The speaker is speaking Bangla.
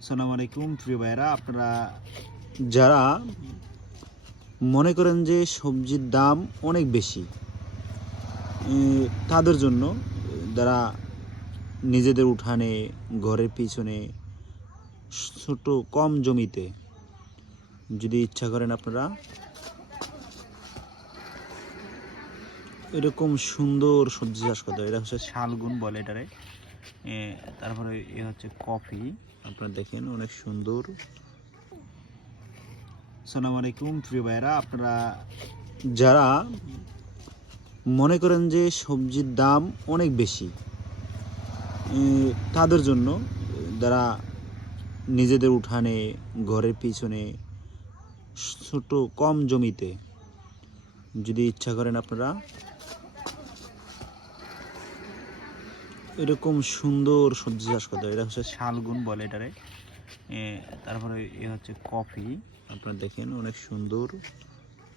আসসালামু আলাইকুম প্রিয় ভাইরা, আপনারা যারা মনে করেন যে সবজির দাম অনেক বেশি, তাদের জন্য যারা নিজেদের উঠানে, ঘরের পিছনে ছোট কম জমিতে যদি ইচ্ছা করেন আপনারা এরকম সুন্দর সবজি চাষ করতে, এটা হচ্ছে শালগুন বলে এটারে। তারপরে এ হচ্ছে কফি, আপনারা দেখেন অনেক সুন্দর। আসসালামু আলাইকুম প্রিয় ভাইরা, আপনারা যারা মনে করেন যে সবজির দাম অনেক বেশি, তাদের জন্য যারা নিজেদের উঠানে, ঘরের পিছনে ছোট কম জমিতে যদি ইচ্ছা করেন আপনারা এরকম সুন্দর সবজি চাষ করতে, এটা হচ্ছে শালগুন বলে এটারে। তারপরে এ হচ্ছে কফি, আপনারা দেখেন অনেক সুন্দর।